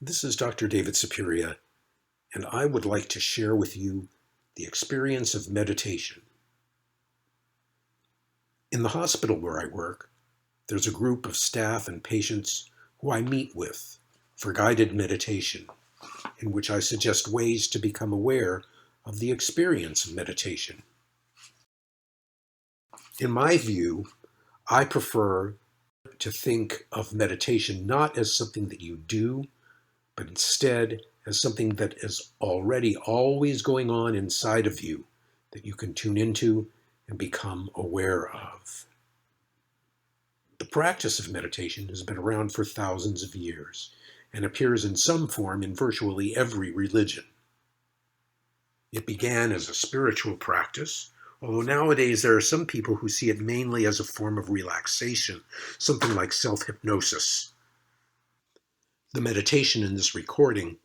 This is Dr. David Saperia, and I would like to share with you the experience of meditation. In the hospital where I work, there's a group of staff and patients who I meet with for guided meditation, in which I suggest ways to become aware of the experience of meditation. In my view, I prefer to think of meditation not as something that you do, but instead as something that is already always going on inside of you that you can tune into and become aware of. The practice of meditation has been around for thousands of years and appears in some form in virtually every religion. It began as a spiritual practice, although nowadays there are some people who see it mainly as a form of relaxation, something like self-hypnosis. The meditation in this recording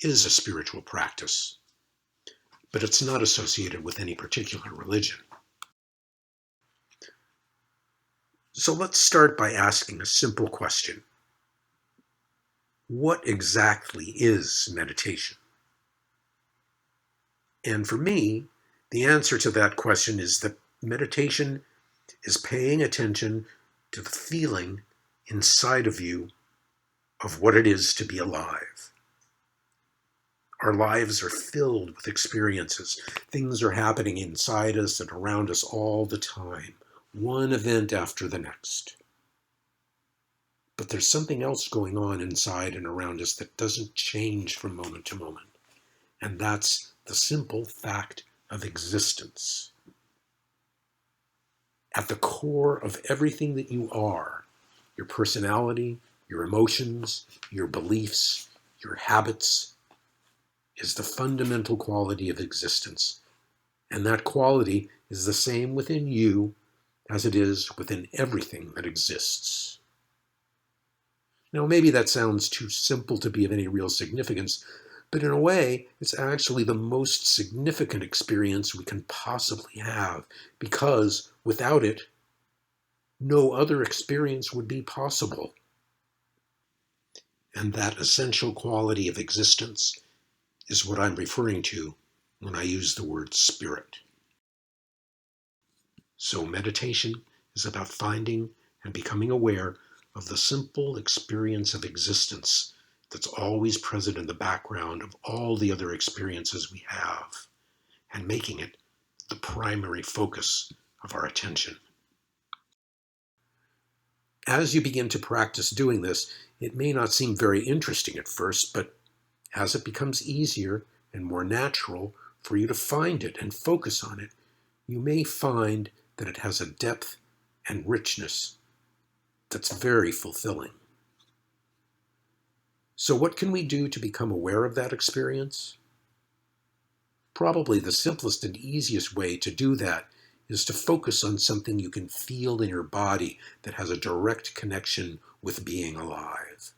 is a spiritual practice, but it's not associated with any particular religion. So let's start by asking a simple question. What exactly is meditation? And for me, the answer to that question is that meditation is paying attention to the feeling inside of you of what it is to be alive. Our lives are filled with experiences. Things are happening inside us and around us all the time, one event after the next. But there's something else going on inside and around us that doesn't change from moment to moment. And that's the simple fact of existence. At the core of everything that you are, your personality, your emotions, your beliefs, your habits, is the fundamental quality of existence. And that quality is the same within you as it is within everything that exists. Now, maybe that sounds too simple to be of any real significance, but in a way, it's actually the most significant experience we can possibly have, because without it, no other experience would be possible. And that essential quality of existence is what I'm referring to when I use the word spirit. So meditation is about finding and becoming aware of the simple experience of existence that's always present in the background of all the other experiences we have, and making it the primary focus of our attention. As you begin to practice doing this, it may not seem very interesting at first, but as it becomes easier and more natural for you to find it and focus on it, you may find that it has a depth and richness that's very fulfilling. So what can we do to become aware of that experience? Probably the simplest and easiest way to do that is to focus on something you can feel in your body that has a direct connection with being alive.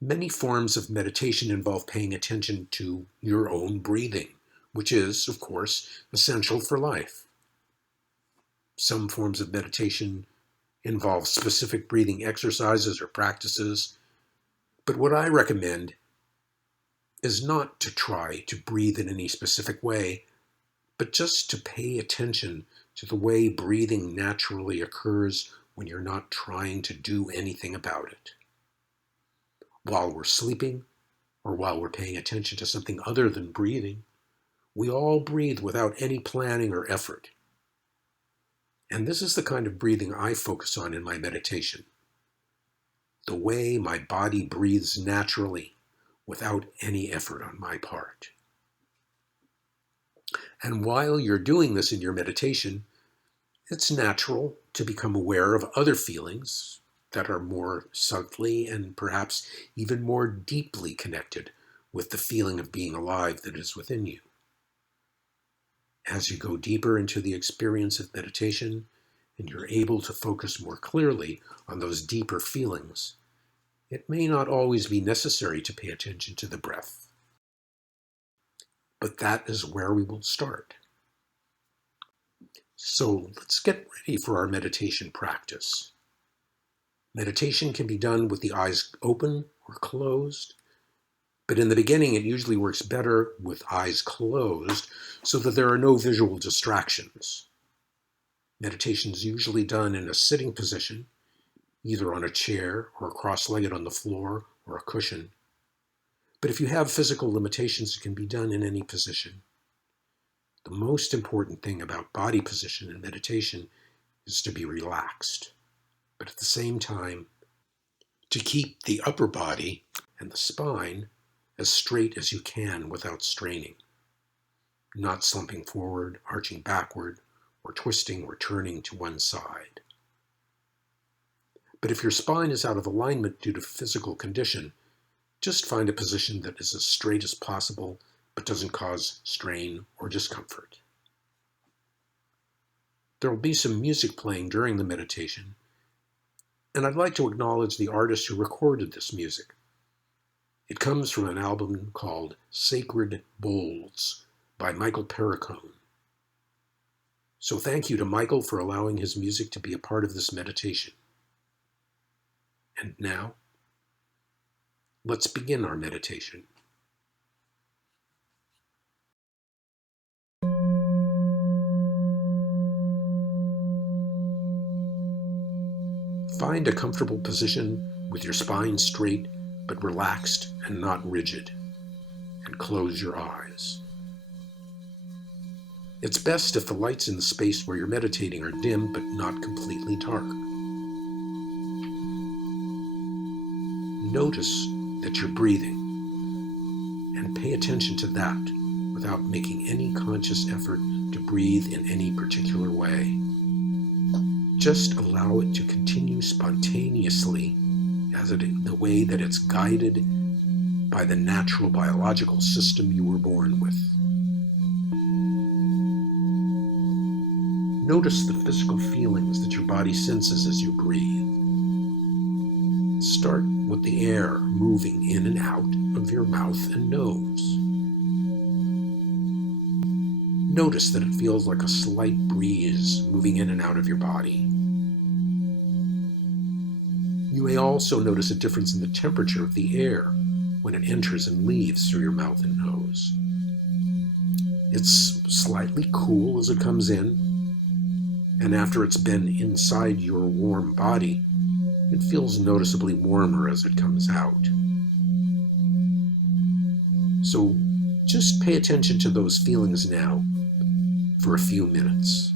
Many forms of meditation involve paying attention to your own breathing, which is, of course, essential for life. Some forms of meditation involve specific breathing exercises or practices, but what I recommend is not to try to breathe in any specific way, but just to pay attention to the way breathing naturally occurs when you're not trying to do anything about it. While we're sleeping, or while we're paying attention to something other than breathing, we all breathe without any planning or effort. And this is the kind of breathing I focus on in my meditation. The way my body breathes naturally without any effort on my part. And while you're doing this in your meditation, it's natural to become aware of other feelings that are more subtly and perhaps even more deeply connected with the feeling of being alive that is within you. As you go deeper into the experience of meditation and you're able to focus more clearly on those deeper feelings, it may not always be necessary to pay attention to the breath. But that is where we will start. So let's get ready for our meditation practice. Meditation can be done with the eyes open or closed, but in the beginning it usually works better with eyes closed so that there are no visual distractions. Meditation is usually done in a sitting position, either on a chair or cross-legged on the floor or a cushion. But if you have physical limitations, it can be done in any position. The most important thing about body position in meditation is to be relaxed, but at the same time, to keep the upper body and the spine as straight as you can without straining, not slumping forward, arching backward, or twisting or turning to one side. But if your spine is out of alignment due to physical condition, just find a position that is as straight as possible but doesn't cause strain or discomfort. There will be some music playing during the meditation, and I'd like to acknowledge the artist who recorded this music. It comes from an album called Sacred Bowls by Michael Perricone. So thank you to Michael for allowing his music to be a part of this meditation. And now, let's begin our meditation. Find a comfortable position with your spine straight but relaxed and not rigid, and close your eyes. It's best if the lights in the space where you're meditating are dim but not completely dark. Notice that you're breathing, and pay attention to that without making any conscious effort to breathe in any particular way. Just allow it to continue spontaneously the way that it's guided by the natural biological system you were born with. Notice the physical feelings that your body senses as you breathe. Start with the air moving in and out of your mouth and nose. Notice that it feels like a slight breeze moving in and out of your body. You may also notice a difference in the temperature of the air when it enters and leaves through your mouth and nose. It's slightly cool as it comes in, and after it's been inside your warm body, it feels noticeably warmer as it comes out. So just pay attention to those feelings now for a few minutes.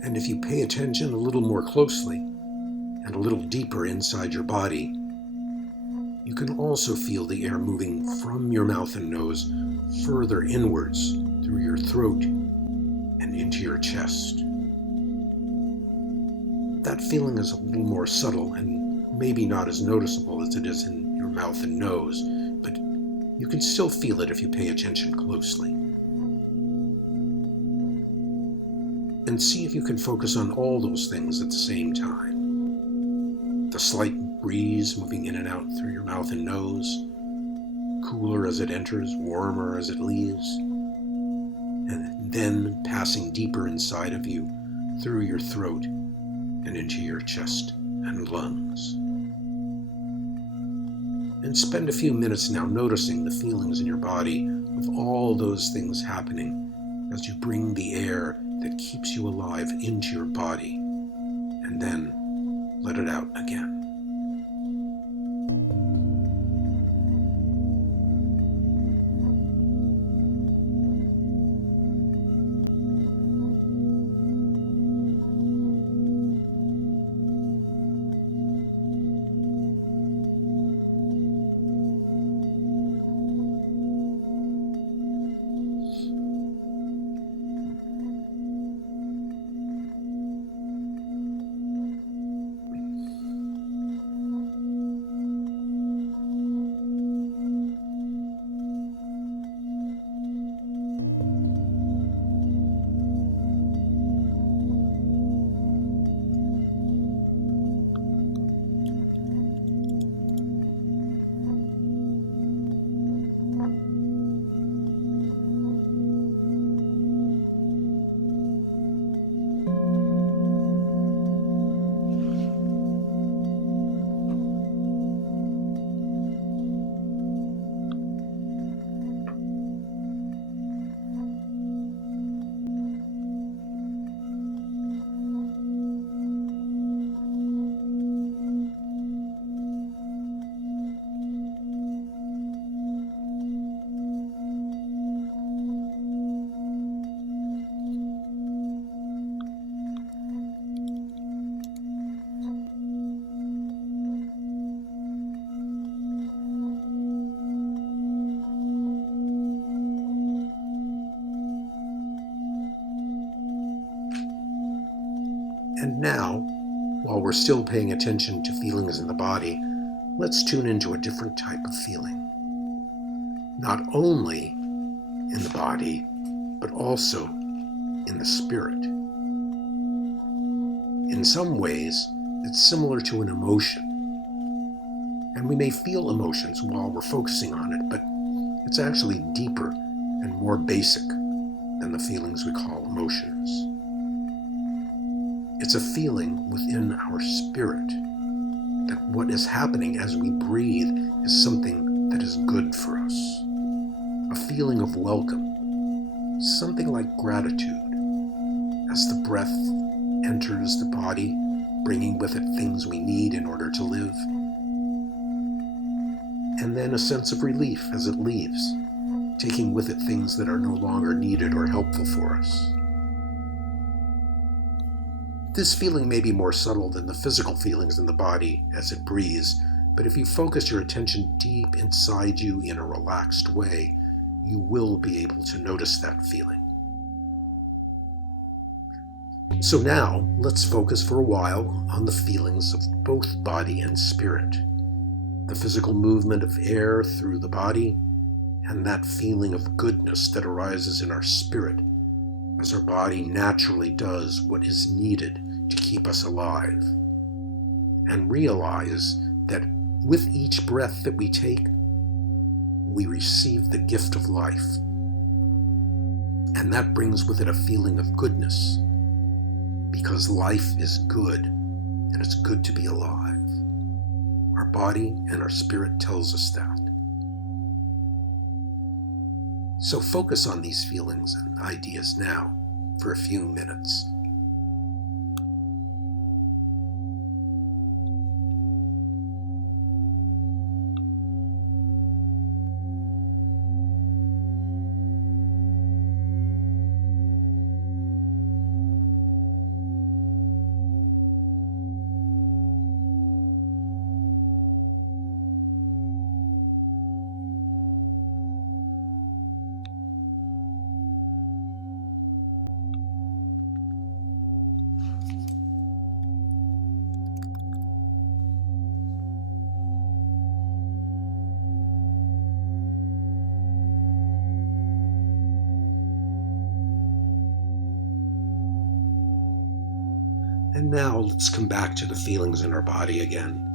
And if you pay attention a little more closely and a little deeper inside your body, you can also feel the air moving from your mouth and nose further inwards through your throat and into your chest. That feeling is a little more subtle and maybe not as noticeable as it is in your mouth and nose, but you can still feel it if you pay attention closely. And see if you can focus on all those things at the same time. The slight breeze moving in and out through your mouth and nose, cooler as it enters, warmer as it leaves, and then passing deeper inside of you through your throat and into your chest and lungs. And spend a few minutes now noticing the feelings in your body of all those things happening as you bring the air that keeps you alive into your body, and then let it out again. And now, while we're still paying attention to feelings in the body, let's tune into a different type of feeling. Not only in the body, but also in the spirit. In some ways, it's similar to an emotion. And we may feel emotions while we're focusing on it, but it's actually deeper and more basic than the feelings we call emotions. It's a feeling within our spirit that what is happening as we breathe is something that is good for us. A feeling of welcome, something like gratitude, as the breath enters the body, bringing with it things we need in order to live. And then a sense of relief as it leaves, taking with it things that are no longer needed or helpful for us. This feeling may be more subtle than the physical feelings in the body as it breathes, but if you focus your attention deep inside you in a relaxed way, you will be able to notice that feeling. So now, let's focus for a while on the feelings of both body and spirit. The physical movement of air through the body, and that feeling of goodness that arises in our spirit as our body naturally does what is needed to keep us alive. And realize that with each breath that we take, we receive the gift of life. And that brings with it a feeling of goodness, because life is good, and it's good to be alive. Our body and our spirit tells us that. So focus on these feelings and ideas now for a few minutes. And now let's come back to the feelings in our body again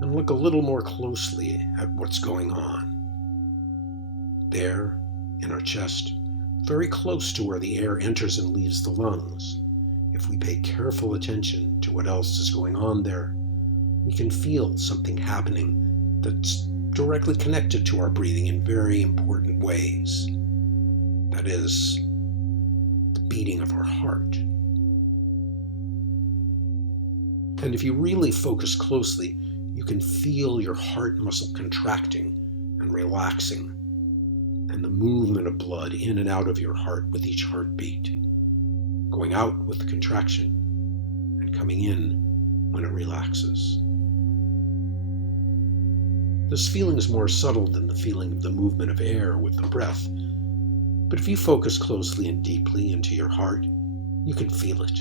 and look a little more closely at what's going on. There, in our chest, very close to where the air enters and leaves the lungs, if we pay careful attention to what else is going on there, we can feel something happening that's directly connected to our breathing in very important ways. That is, the beating of our heart. And if you really focus closely, you can feel your heart muscle contracting and relaxing, and the movement of blood in and out of your heart with each heartbeat, going out with the contraction and coming in when it relaxes. This feeling is more subtle than the feeling of the movement of air with the breath, but if you focus closely and deeply into your heart, you can feel it.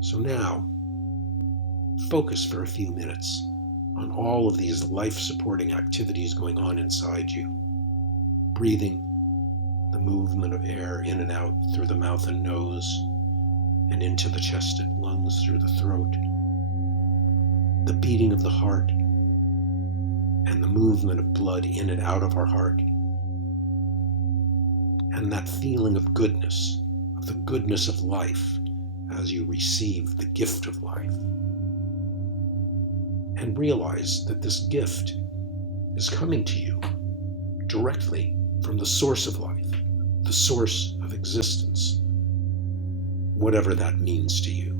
So now, focus for a few minutes on all of these life-supporting activities going on inside you. Breathing, the movement of air in and out through the mouth and nose, and into the chest and lungs through the throat. The beating of the heart, and the movement of blood in and out of our heart. And that feeling of goodness, of the goodness of life as you receive the gift of life. And realize that this gift is coming to you directly from the source of life, the source of existence, whatever that means to you.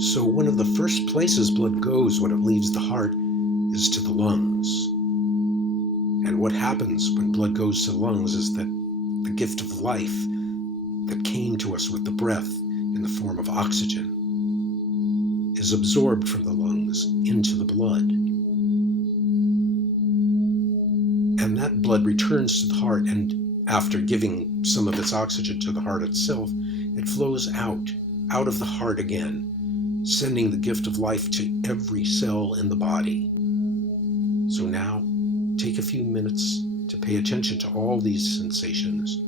So one of the first places blood goes when it leaves the heart is to the lungs. And what happens when blood goes to the lungs is that the gift of life that came to us with the breath in the form of oxygen is absorbed from the lungs into the blood. And that blood returns to the heart, and after giving some of its oxygen to the heart itself, it flows out of the heart again, sending the gift of life to every cell in the body. So now, take a few minutes to pay attention to all these sensations,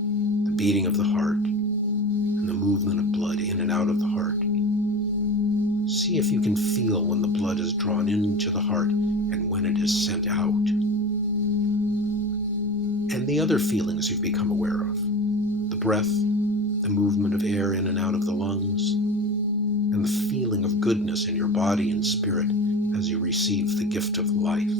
the beating of the heart, and the movement of blood in and out of the heart. See if you can feel when the blood is drawn into the heart and when it is sent out. And the other feelings you've become aware of, the breath, the movement of air in and out of the lungs, and the feeling of goodness in your body and spirit as you receive the gift of life.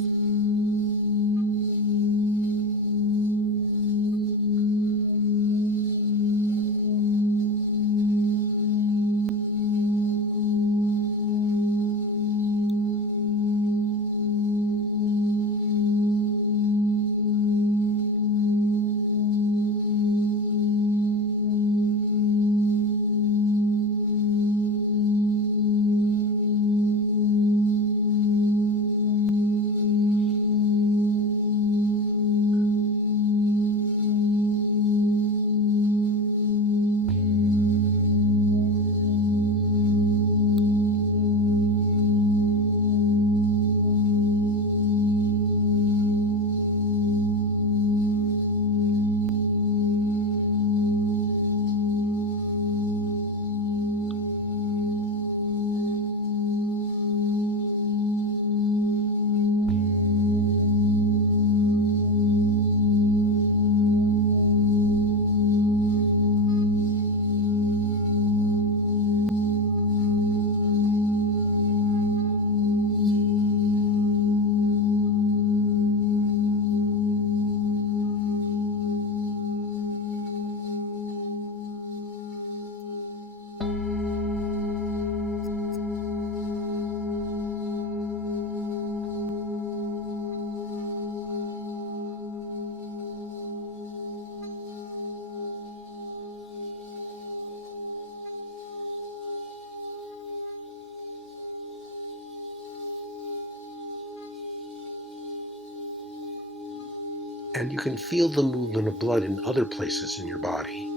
And you can feel the movement of blood in other places in your body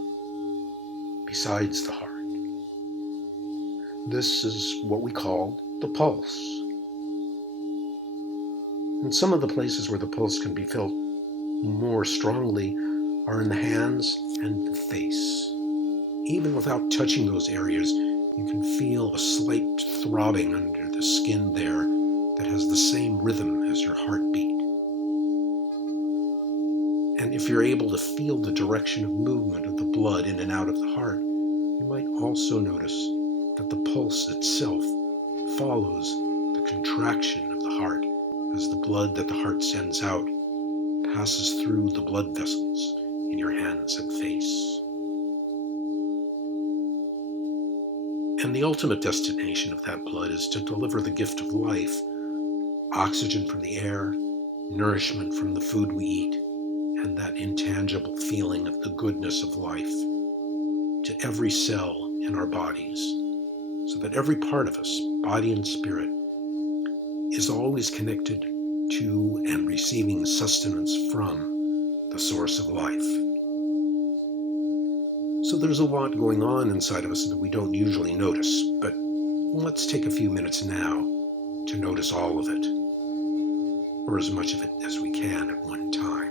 besides the heart. This is what we call the pulse. And some of the places where the pulse can be felt more strongly are in the hands and the face. Even without touching those areas, you can feel a slight throbbing under the skin there that has the same rhythm as your heartbeat. And if you're able to feel the direction of movement of the blood in and out of the heart, you might also notice that the pulse itself follows the contraction of the heart as the blood that the heart sends out passes through the blood vessels in your hands and face. And the ultimate destination of that blood is to deliver the gift of life, oxygen from the air, nourishment from the food we eat, and that intangible feeling of the goodness of life to every cell in our bodies, so that every part of us, body and spirit, is always connected to and receiving sustenance from the source of life. So there's a lot going on inside of us that we don't usually notice, but let's take a few minutes now to notice all of it, or as much of it as we can at one time.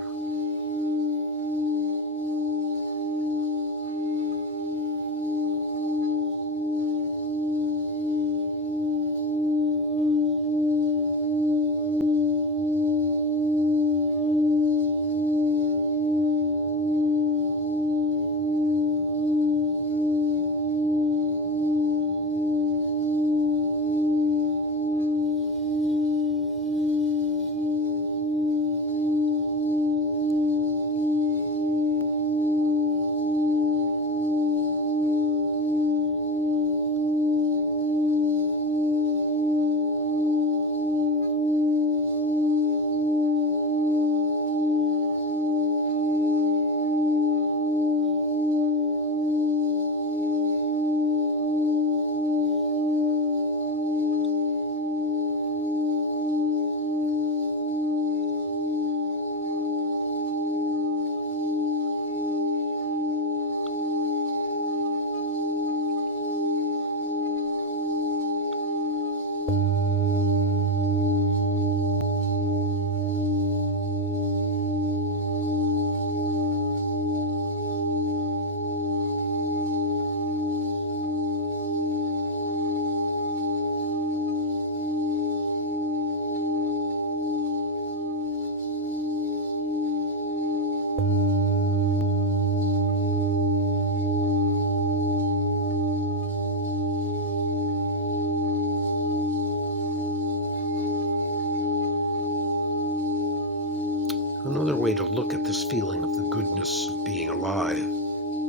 Another way to look at this feeling of the goodness of being alive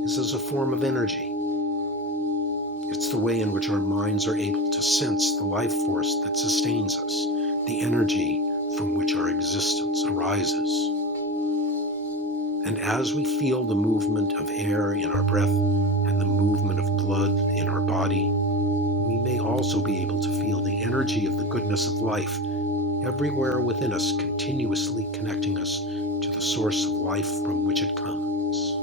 is as a form of energy. It's the way in which our minds are able to sense the life force that sustains us, the energy from which our existence arises. And as we feel the movement of air in our breath and the movement of blood in our body, we may also be able to feel the energy of the goodness of life everywhere within us, continuously connecting us to the source of life from which it comes.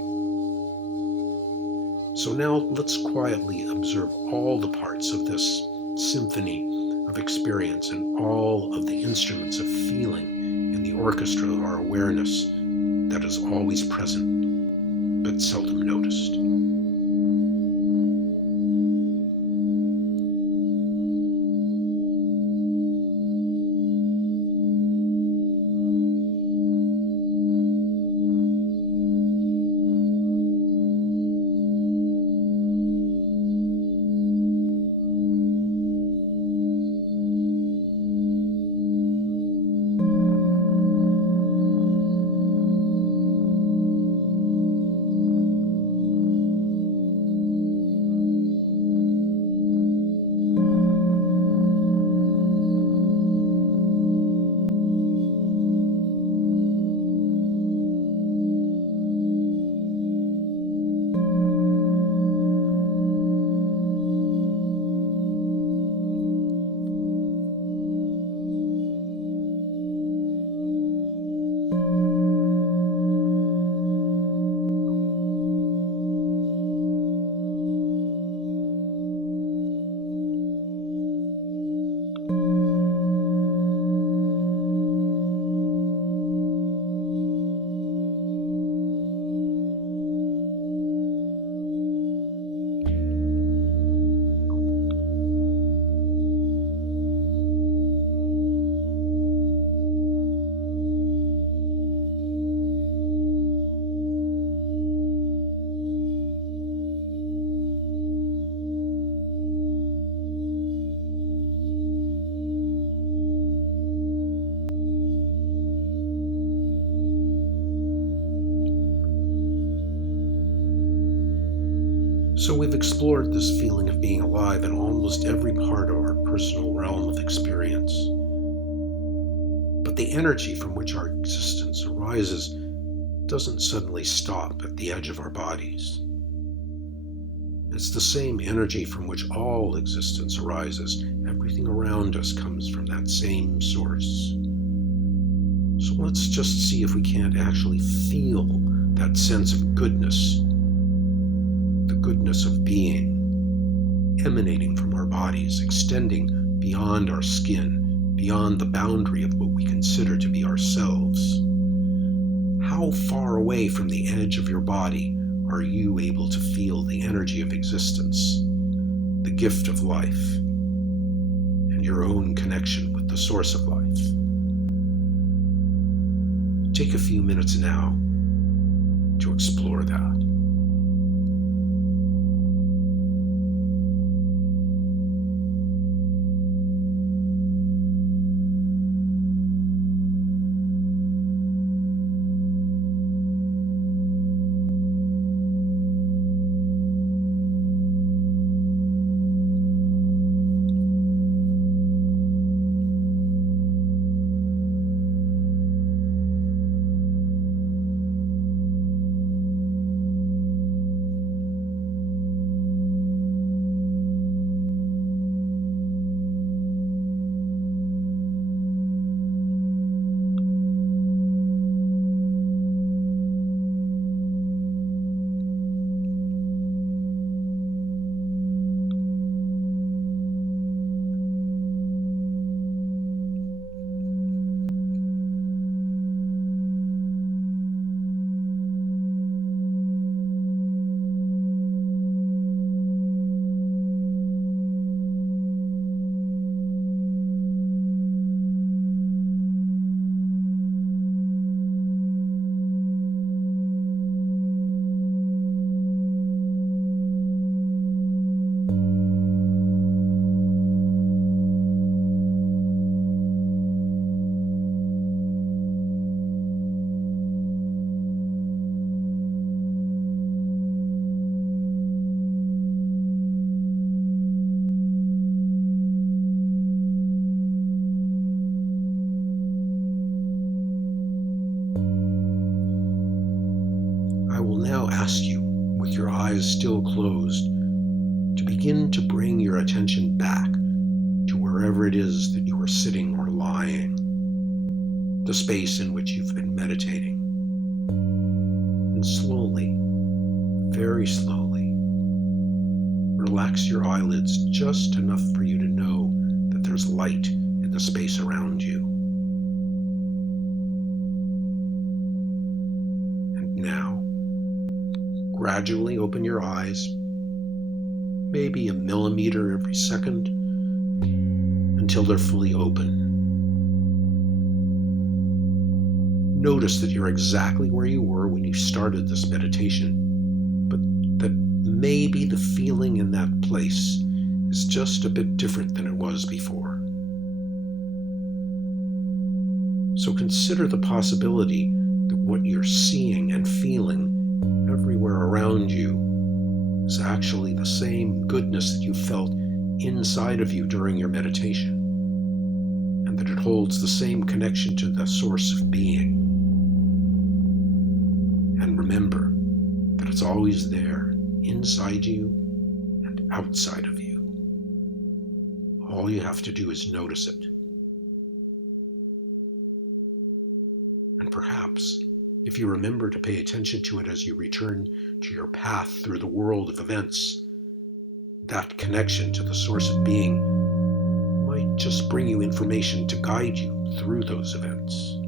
So now let's quietly observe all the parts of this symphony of experience and all of the instruments of feeling in the orchestra of our awareness that is always present but seldom noticed. So we've explored this feeling of being alive in almost every part of our personal realm of experience. But the energy from which our existence arises doesn't suddenly stop at the edge of our bodies. It's the same energy from which all existence arises. Everything around us comes from that same source. So let's just see if we can't actually feel that sense of goodness, the goodness of being, emanating from our bodies, extending beyond our skin, beyond the boundary of what we consider to be ourselves. How far away from the edge of your body are you able to feel the energy of existence, the gift of life, and your own connection with the source of life? Take a few minutes now to explore that. I will now ask you, with your eyes still closed, to begin to bring your attention back to wherever it is that you are sitting or lying, the space in which you've been meditating. And slowly, very slowly, relax your eyelids just enough for you to know that there's light in the space around you. And now, gradually open your eyes, maybe a millimeter every second, until they're fully open. Notice that you're exactly where you were when you started this meditation, but that maybe the feeling in that place is just a bit different than it was before. So consider the possibility that what you're seeing and feeling everywhere around you is actually the same goodness that you felt inside of you during your meditation, and that it holds the same connection to the source of being. And remember that it's always there, inside you and outside of you. All you have to do is notice it. And perhaps, if you remember to pay attention to it as you return to your path through the world of events, that connection to the source of being might just bring you information to guide you through those events.